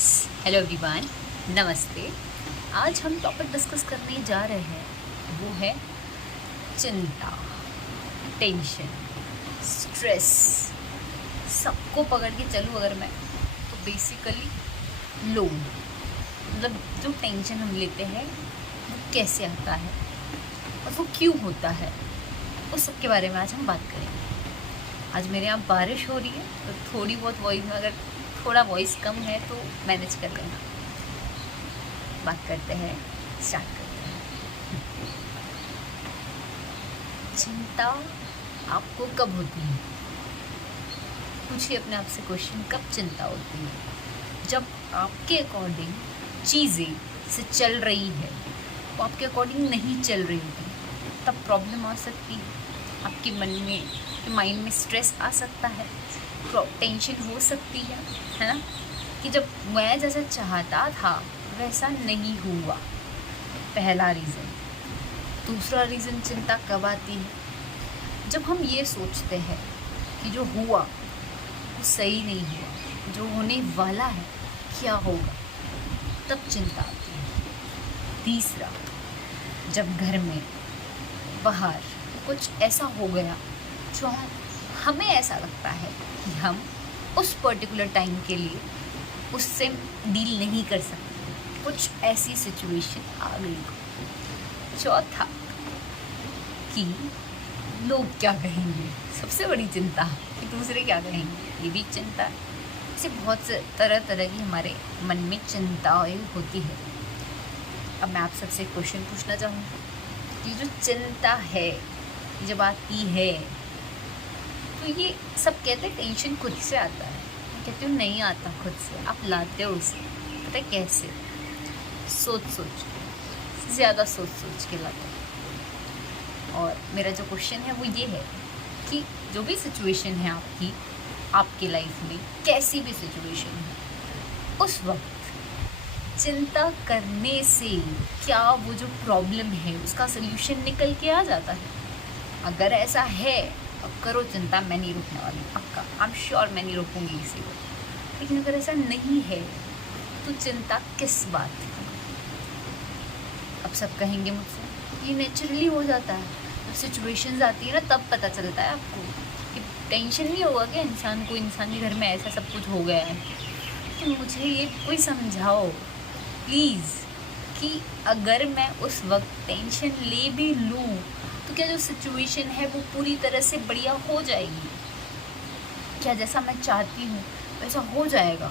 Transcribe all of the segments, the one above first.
Yes, hello everyone, नमस्ते। आज हम टॉपिक डिस्कस करने जा रहे हैं, वो है चिंता, टेंशन, स्ट्रेस। सबको पकड़ के चलूँ अगर मैं, तो बेसिकली लोड, मतलब जो टेंशन हम लेते हैं वो कैसे आता है और वो क्यों होता है, उस सब के बारे में आज हम बात करेंगे। आज मेरे यहाँ बारिश हो रही है, तो थोड़ी बहुत वॉइस में अगर थोड़ा वॉइस कम है तो मैनेज कर लेना। बात करते हैं, स्टार्ट करते हैं। चिंता आपको कब होती है? पूछिए अपने आप से क्वेश्चन, कब चिंता होती है? जब आपके अकॉर्डिंग चीज़ें से चल रही है, वो आपके अकॉर्डिंग नहीं चल रही होती, तब प्रॉब्लम आ सकती है। आपके मन में, माइंड में स्ट्रेस आ सकता है, टेंशन हो सकती है ना, कि जब मैं जैसा चाहता था वैसा नहीं हुआ। पहला रीज़न। दूसरा रीज़न चिंता कब आती है? जब हम ये सोचते हैं कि जो हुआ वो सही नहीं हुआ, जो होने वाला है क्या होगा, तब चिंता आती है। तीसरा, जब घर में, बाहर कुछ ऐसा हो गया जो हमें ऐसा लगता है कि हम उस पर्टिकुलर टाइम के लिए उससे डील नहीं कर सकते, कुछ ऐसी सिचुएशन आ गई। चौथा, कि लोग क्या कहेंगे, सबसे बड़ी चिंता कि दूसरे क्या कहेंगे, ये भी चिंता है। ऐसे बहुत से तरह तरह की हमारे मन में चिंताएं होती है। अब मैं आप सबसे एक क्वेश्चन पूछना चाहूँगी कि जो चिंता है जब आती है, तो ये सब कहते हैं टेंशन खुद से आता है। मैं कहती हूँ नहीं आता खुद से, आप लाते हो उसे। पता है कैसे? सोच के, ज़्यादा सोच के लाते हो। और मेरा जो क्वेश्चन है वो ये है कि जो भी सिचुएशन है आपकी लाइफ में, कैसी भी सिचुएशन है, उस वक्त चिंता करने से क्या वो जो प्रॉब्लम है उसका सल्यूशन निकल के आ जाता है? अगर ऐसा है, अब करो चिंता, मैं नहीं रोकने वाली, पक्का, आई एम श्योर मैं नहीं रोकूंगी किसी को। लेकिन अगर ऐसा नहीं है तो चिंता किस बात की? अब सब कहेंगे मुझसे ये नेचुरली हो जाता है, जब सिचुएशंस आती है ना तब पता चलता है आपको कि टेंशन नहीं होगा क्या इंसान को, इंसान के घर में ऐसा सब कुछ हो गया है। तो मुझे ये कोई समझाओ प्लीज़ कि अगर मैं उस वक्त टेंशन ले भी लूँ तो क्या जो सिचुएशन है वो पूरी तरह से बढ़िया हो जाएगी? क्या जैसा मैं चाहती हूँ वैसा हो जाएगा?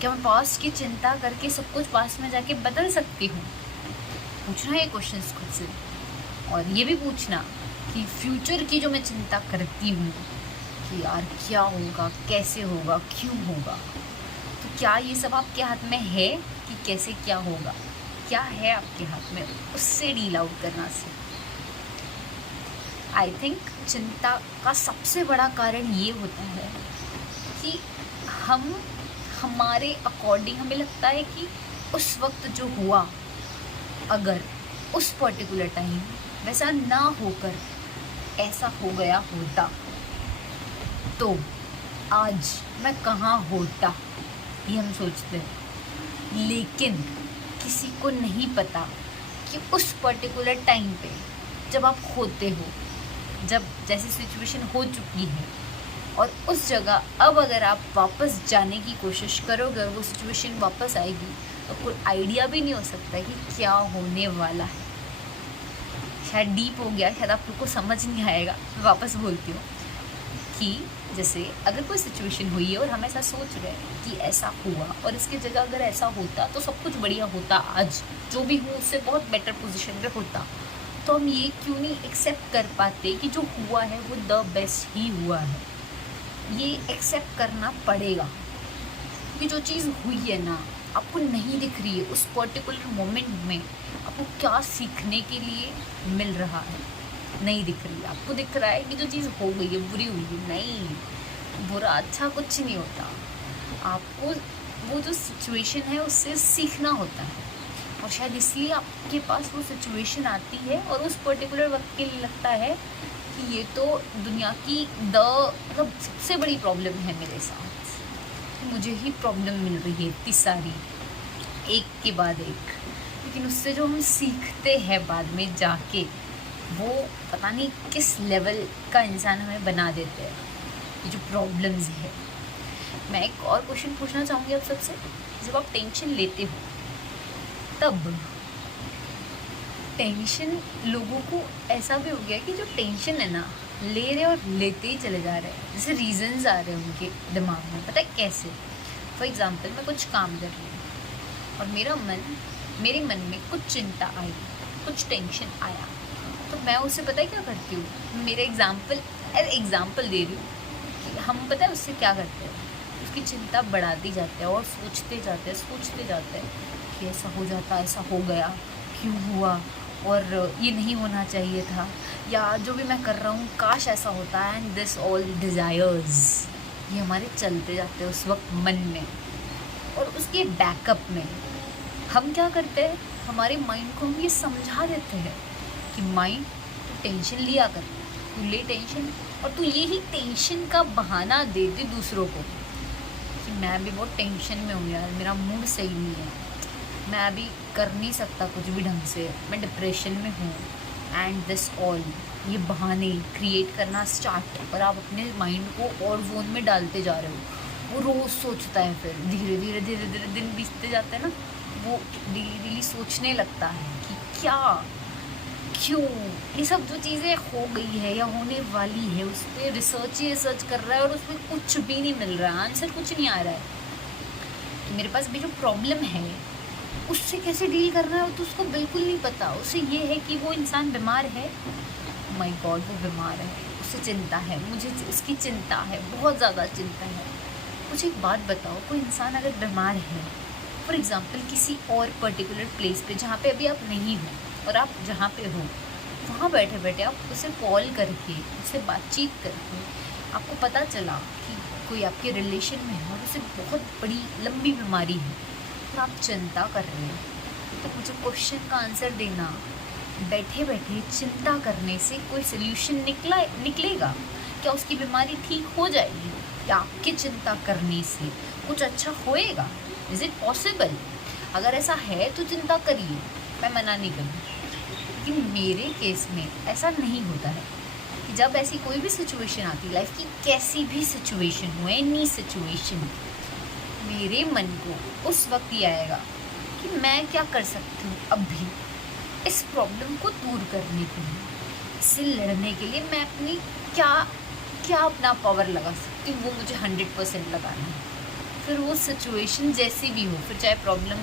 क्या मैं पास्ट की चिंता करके सब कुछ पास्ट में जाके बदल सकती हूँ? पूछना है क्वेश्चंस खुद से। और ये भी पूछना कि फ्यूचर की जो मैं चिंता करती हूँ कि यार क्या होगा, कैसे होगा, क्यों होगा, तो क्या ये सब आपके हाथ में है कि कैसे क्या होगा? क्या है आपके हाथ में, उससे डील आउट करना से। आई थिंक चिंता का सबसे बड़ा कारण ये होता है कि हमारे अकॉर्डिंग हमें लगता है कि उस वक्त जो हुआ, अगर उस पर्टिकुलर टाइम वैसा ना होकर ऐसा हो गया होता तो आज मैं कहाँ होता, ये हम सोचते हैं। लेकिन किसी को नहीं पता कि उस पर्टिकुलर टाइम पे जब आप होते हो, जब जैसी सिचुएशन हो चुकी है, और उस जगह अब अगर आप वापस जाने की कोशिश करोगे और वो सिचुएशन वापस आएगी तो कोई आइडिया भी नहीं हो सकता कि क्या होने वाला है। शायद डीप हो गया, शायद आप लोग को समझ नहीं आएगा। मैं वापस बोलती हूँ कि जैसे अगर कोई सिचुएशन हुई है और हम ऐसा सोच रहे हैं कि ऐसा हुआ और इसकी जगह अगर ऐसा होता तो सब कुछ बढ़िया होता, आज जो भी हूँ उससे बहुत बेटर पोजीशन पे होता, तो हम ये क्यों नहीं एक्सेप्ट कर पाते कि जो हुआ है वो द बेस्ट ही हुआ है? ये एक्सेप्ट करना पड़ेगा कि जो चीज़ हुई है ना, आपको नहीं दिख रही है उस पर्टिकुलर मोमेंट में आपको क्या सीखने के लिए मिल रहा है, नहीं दिख रही है। आपको दिख रहा है कि जो चीज़ हो गई है, बुरी हुई है, नहीं, बुरा अच्छा कुछ नहीं होता। आपको वो जो सिचुएशन है उससे सीखना होता है, और शायद इसलिए आपके पास वो सिचुएशन आती है और उस पर्टिकुलर वक्त के लिए लगता है कि ये तो दुनिया की मतलब सबसे बड़ी प्रॉब्लम है मेरे साथ, कि मुझे ही प्रॉब्लम मिल रही है इतनी सारी, एक के बाद एक। लेकिन उससे जो हम सीखते हैं बाद में जाके, वो पता नहीं किस लेवल का इंसान हमें बना देते हैं, ये जो प्रॉब्लम्स है। मैं एक और क्वेश्चन पूछना चाहूँगी आप सबसे, जब आप टेंशन लेते हो तब टेंशन, लोगों को ऐसा भी हो गया कि जो टेंशन है ना, ले रहे और लेते ही चले जा रहे हैं, जैसे रीजंस आ रहे हैं उनके दिमाग में, पता है कैसे? फॉर एग्जांपल, मैं कुछ काम कर रही हूँ और मेरे मन में कुछ चिंता आई, कुछ टेंशन आया, तो मैं उससे पता है क्या करती हूँ, मेरे एग्जाम्पल दे रही हूँ कि हम पता है उससे क्या करते हैं, उसकी चिंता बढ़ाती जाते हैं और सोचते जाते हैं कि ऐसा हो जाता, ऐसा हो गया, क्यों हुआ, और ये नहीं होना चाहिए था, या जो भी मैं कर रहा हूँ काश ऐसा होता, एंड दिस ऑल डिज़ायर्स, ये हमारे चलते जाते हैं उस वक्त मन में। और उसके बैकअप में हम क्या करते हैं, हमारे माइंड को हम ये समझा देते हैं कि माइंड, तू टेंशन लिया कर, तू ले टेंशन, और तू यही टेंशन का बहाना दे दे दूसरों को कि मैं भी बहुत टेंशन में हूँ यार, मेरा मूड सही नहीं है, मैं अभी कर नहीं सकता कुछ भी ढंग से, मैं डिप्रेशन में हूँ, एंड दिस ऑल, ये बहाने क्रिएट करना स्टार्ट, और आप अपने माइंड को और जोन में डालते जा रहे हो। वो रोज़ सोचता है, फिर धीरे धीरे दिन बीतते जाते हैं ना, वो डेली सोचने लगता है कि क्या, क्यों, ये सब जो चीज़ें हो गई है या होने वाली है, उस पर रिसर्च कर रहा है और उसमें कुछ भी नहीं मिल रहा, आंसर कुछ नहीं आ रहा है। तो मेरे पास भी जो प्रॉब्लम है उससे कैसे डील करना है, तो उसको बिल्कुल नहीं पता। उसे ये है कि वो इंसान बीमार है, माय गॉड वो बीमार है, उसे चिंता है, मुझे उसकी चिंता है, बहुत ज़्यादा चिंता है। मुझे एक बात बताओ, कोई इंसान अगर बीमार है, फॉर एग्ज़ाम्पल किसी और पर्टिकुलर प्लेस पे जहाँ पे अभी आप नहीं हो, और आप जहाँ पे हो वहाँ बैठे बैठे आप उसे कॉल करके, उससे बातचीत करके आपको पता चला कि कोई आपके रिलेशन में है और उसे बहुत बड़ी लंबी बीमारी है, और आप चिंता कर रहे हैं, तो मुझे क्वेश्चन का आंसर देना, बैठे बैठे चिंता करने से कोई सोल्यूशन निकलेगा क्या? उसकी बीमारी ठीक हो जाएगी? या आपकी चिंता करने से कुछ अच्छा होएगा? Is it possible? अगर ऐसा है तो चिंता करिए, मैं मना नहीं करूँ, लेकिन मेरे केस में ऐसा नहीं होता है कि जब ऐसी कोई भी सिचुएशन आती, लाइफ की कैसी भी सिचुएशन हो, एनी सिचुएशन, मेरे मन को उस वक्त ये आएगा कि मैं क्या कर सकती हूँ अभी इस प्रॉब्लम को दूर करने के लिए, इससे लड़ने के लिए मैं अपनी क्या अपना पावर लगा सकती हूँ, वो मुझे 100% लगाना है। फिर वो सिचुएशन जैसी भी हो, फिर चाहे प्रॉब्लम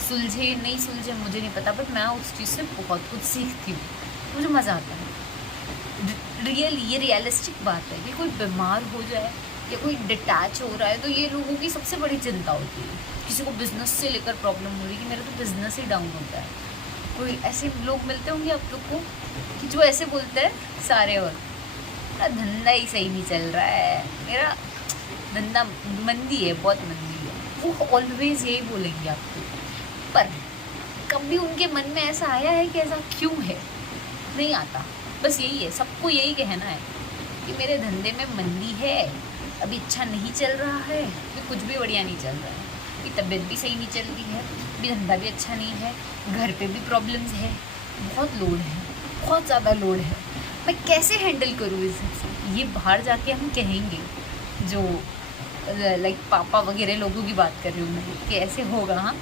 सुलझे नहीं सुलझे मुझे नहीं पता, बट मैं उस चीज़ से बहुत कुछ सीखती हूँ, मुझे मज़ा आता है। ये रियलिस्टिक बात है कि कोई बीमार हो जाए या कोई डिटैच हो रहा है, तो ये लोगों की सबसे बड़ी चिंता होती है। किसी को बिज़नेस से लेकर प्रॉब्लम हो रही है कि मेरा तो बिज़नेस ही डाउन होता है। कोई ऐसे लोग मिलते होंगे आप लोग को कि जो ऐसे बोलते हैं सारे वक्त, मेरा धंधा ही सही नहीं चल रहा है, मेरा धंधा मंदी है, बहुत मंदी है, वो ऑलवेज यही बोलेंगे आपको। पर कभी उनके मन में ऐसा आया है कि ऐसा क्यों है? नहीं आता। बस यही है, सबको यही कहना है कि मेरे धंधे में मंदी है, अभी अच्छा नहीं चल रहा है, अभी कुछ भी बढ़िया नहीं चल रहा है, अभी तबीयत भी सही नहीं चल रही है, अभी धंधा भी अच्छा नहीं है, घर पे भी प्रॉब्लम्स है, बहुत लोड है, बहुत ज़्यादा लोड है, मैं कैसे हैंडल करूँ इस सबसे? ये बाहर जाके हम कहेंगे, जो लाइक पापा वगैरह लोगों की बात कर रही हूँ मैं, कि ऐसे होगा। हाँ,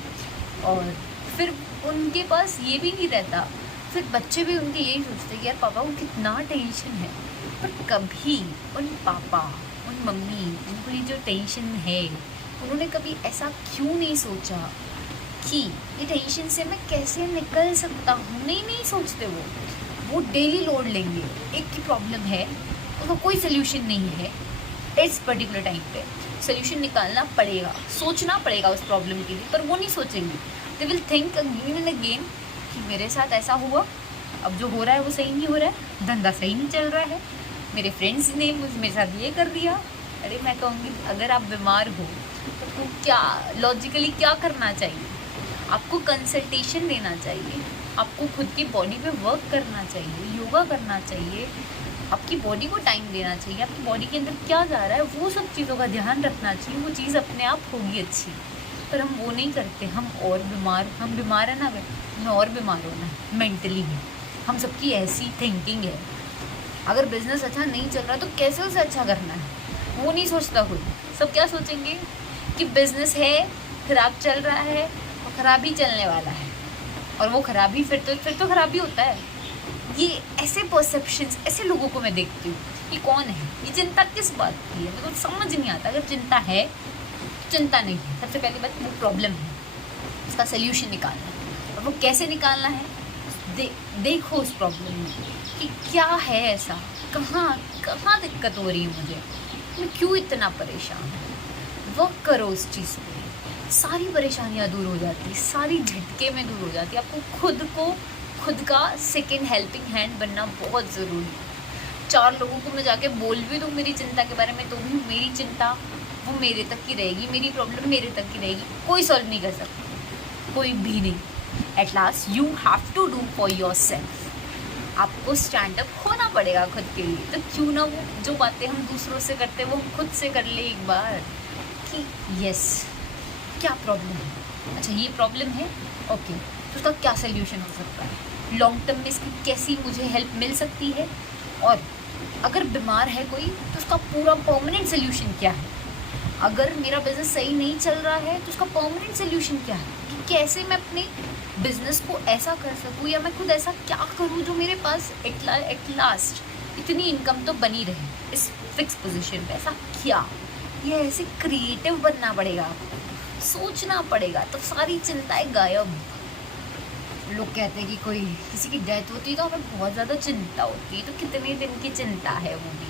और फिर उनके पास ये भी नहीं रहता, फिर बच्चे भी उनके यही सोचते कि यार पापा को कितना टेंशन है। पर कभी उन पापा, उन मम्मी, उनको ये जो टेंशन है, उन्होंने कभी ऐसा क्यों नहीं सोचा कि ये टेंशन से मैं कैसे निकल सकता हूँ? नहीं सोचते वो डेली लोड लेंगे। एक की प्रॉब्लम है, उसका कोई सोल्यूशन नहीं है, इस पर्टिकुलर टाइम पे सोल्यूशन निकालना पड़ेगा, सोचना पड़ेगा उस प्रॉब्लम के लिए, पर वो नहीं सोचेंगे। They will think again and again कि मेरे साथ ऐसा हुआ, अब जो हो रहा है वो सही नहीं हो रहा है, धंधा सही नहीं चल रहा है, मेरे फ्रेंड्स ने मेरे साथ ये कर दिया। अरे मैं कहूँगी अगर आप बीमार हो तो क्या लॉजिकली क्या करना चाहिए? आपको कंसल्टेशन लेना चाहिए, आपको खुद की बॉडी पे वर्क करना चाहिए, योगा करना चाहिए, आपकी बॉडी को टाइम देना चाहिए, आपकी बॉडी के अंदर क्या जा रहा है वो सब चीज़ों का ध्यान रखना चाहिए, वो चीज़ अपने आप होगी अच्छी। पर हम वो नहीं करते, हम बीमार है ना, हमें और बीमार होना है मेंटली ही। हम सबकी ऐसी थिंकिंग है, अगर बिजनेस अच्छा नहीं चल रहा तो कैसे उसे अच्छा करना है वो नहीं सोचता कोई। सब क्या सोचेंगे कि बिजनेस है, ख़राब चल रहा है और ख़राब ही चलने वाला है, और वो ख़राब ही फिर तो ख़राब ही होता है। ये ऐसे परसेप्शंस, ऐसे लोगों को मैं देखती हूँ। ये कौन है, ये चिंता किस बात की है, मेरे को समझ नहीं आता। अगर चिंता है, चिंता नहीं है, सबसे पहली बात वो प्रॉब्लम है, उसका सोल्यूशन निकालना है। और वो कैसे निकालना है, देखो उस प्रॉब्लम में कि क्या है ऐसा, कहाँ दिक्कत हो रही है मुझे, मैं क्यों इतना परेशान हूँ। वर्क करो उस चीज़ पे, सारी परेशानियाँ दूर हो जाती, सारी झटके में दूर हो जाती। आपको खुद का सेकेंड हेल्पिंग हैंड बनना बहुत ज़रूरी है। 4 लोगों को मैं जाके बोल भी दूँ मेरी चिंता के बारे में, तो भी मेरी चिंता वो मेरे तक की रहेगी, मेरी प्रॉब्लम मेरे तक की रहेगी, कोई सॉल्व नहीं कर सकता, कोई भी नहीं। At last you have to do for yourself. आपको स्टैंड अप होना पड़ेगा खुद के लिए। तो क्यों ना वो जो बातें हम दूसरों से करते हैं वो हम खुद से कर ले एक बार, कि यस क्या प्रॉब्लम है, अच्छा ये प्रॉब्लम है, ओके तो उसका क्या सोल्यूशन हो सकता है, लॉन्ग टर्म में इसकी कैसी मुझे हेल्प मिल सकती है, और अगर बीमार है कोई तो उसका पूरा परमानेंट सोल्यूशन क्या है। अगर मेरा बिज़नेस सही नहीं चल रहा है तो उसका परमानेंट सोल्यूशन क्या है, कि कैसे मैं अपने बिज़नेस को ऐसा कर सकूँ, या मैं खुद ऐसा क्या करूँ जो मेरे पास एट लास्ट इतनी इनकम तो बनी रहे इस फिक्स पोजीशन पे। ऐसा क्या, ये ऐसे क्रिएटिव बनना पड़ेगा, आपको सोचना पड़ेगा, तो सारी चिंताएं गायब। लोग कहते हैं कि कोई किसी की डेथ होती है तो हमें बहुत ज़्यादा चिंता होती है, तो कितने दिन की चिंता है वो भी,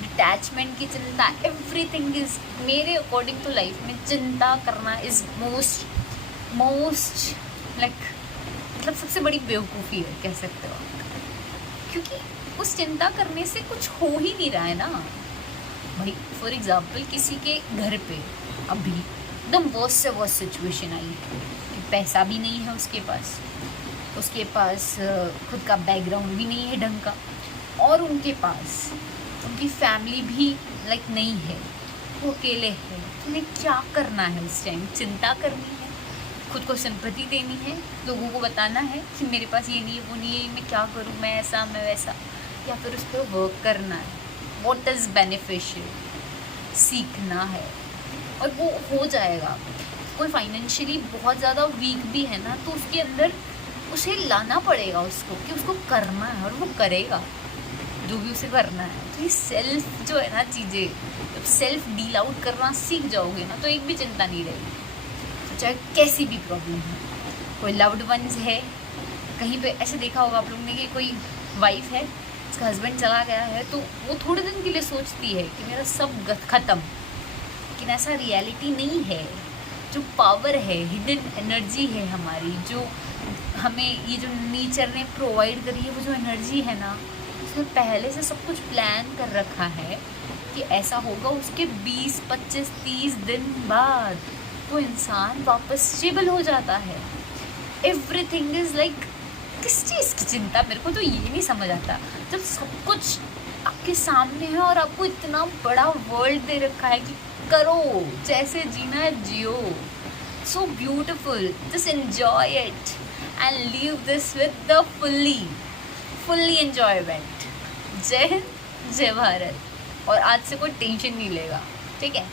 डिटैचमेंट की चिंता, एवरीथिंग इज़, मेरे अकॉर्डिंग तो लाइफ में चिंता करना इज़ मोस्ट लाइक मतलब सबसे बड़ी बेवकूफ़ी है, कह सकते हो आप। क्योंकि उस चिंता करने से कुछ हो ही नहीं रहा है ना भाई। फॉर एग्ज़ाम्पल किसी के घर पे अभी एकदम वर्स्ट से वर्स्ट सिचुएशन आई है, पैसा भी नहीं है उसके पास खुद का बैकग्राउंड भी नहीं है ढंग का, और उनके पास उनकी फैमिली भी लाइक नहीं है, वो अकेले हैं। तो उन्हें क्या करना है उस टाइम, चिंता करनी है, खुद को सिंपैथी देनी है, लोगों को बताना है कि मेरे पास ये नहीं है, वो नहीं है, मैं क्या करूँ, मैं ऐसा मैं वैसा, या फिर उस पर वर्क करना है, व्हाट इज़ बेनिफिशियल सीखना है, और वो हो जाएगा। कोई फाइनेंशियली बहुत ज़्यादा वीक भी है ना, तो उसके अंदर उसे लाना पड़ेगा उसको, कि उसको करना है, और वो करेगा जो भी उसे करना है। तो ये सेल्फ जो है ना चीज़ें, जब सेल्फ डील आउट करना सीख जाओगे ना, तो एक भी चिंता नहीं रहेगी। तो चाहे कैसी भी प्रॉब्लम है, कोई लव्ड वंस है, कहीं पे ऐसे देखा होगा आप लोगों ने कि कोई वाइफ है, उसका हस्बैंड चला गया है, तो वो थोड़े दिन के लिए सोचती है कि मेरा सब ख़त्म, लेकिन ऐसा रियलिटी नहीं है। जो पावर है, हिडन एनर्जी है हमारी, जो हमें ये जो नेचर ने प्रोवाइड करी है, वो जो एनर्जी है ना, उसने पहले से सब कुछ प्लान कर रखा है कि ऐसा होगा। उसके 20, 25, 30 दिन बाद वो इंसान वापस स्टेबल हो जाता है। एवरीथिंग इज़ लाइक, किस चीज़ की चिंता, मेरे को तो ये नहीं समझ आता। जब सब कुछ आपके सामने है और आपको इतना बड़ा वर्ल्ड दे रखा है कि करो, जैसे जीना है जियो, so beautiful, just enjoy it and live this with the fully enjoyment. जय हिंद, जय भारत। और आज से कोई टेंशन नहीं लेगा, ठीक है।